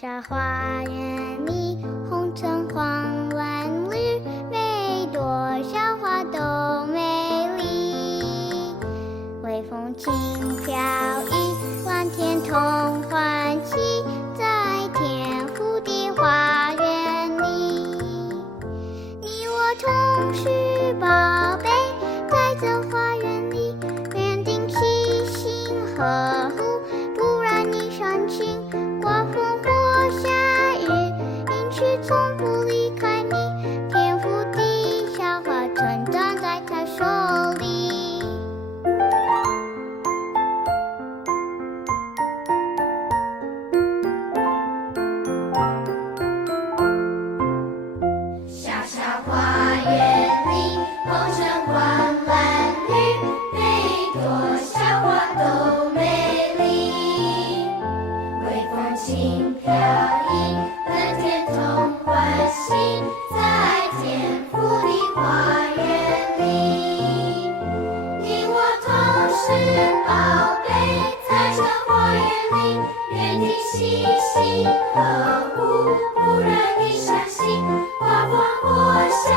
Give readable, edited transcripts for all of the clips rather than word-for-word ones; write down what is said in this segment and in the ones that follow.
小花园里，红橙黄蓝绿，每朵小花都美丽。微风轻飘逸，蓝天同欢喜，在天府的花园里。你我同是宝贝，在这花园里，约定齐心呵护，不让你伤心。刮风或下雨，阴雨从不离开你。天府的小花成长在他手里。小小花园里，红橙黄蓝绿，每朵小花都美丽。微风轻飘逸，蓝天同欢喜，在天府的花园里。你我同是宝贝，在这花园里，愿你细心呵护，不让你伤心。刮风或下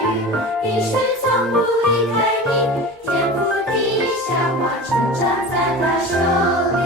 雨，阴雨从不离开你。天府的小花成长在他手里。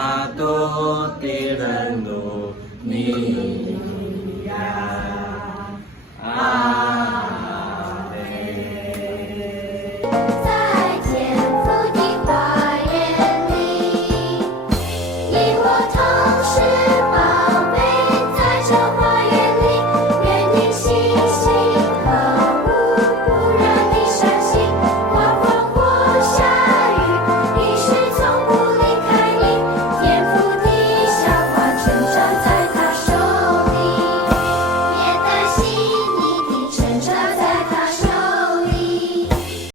Ado tirano ni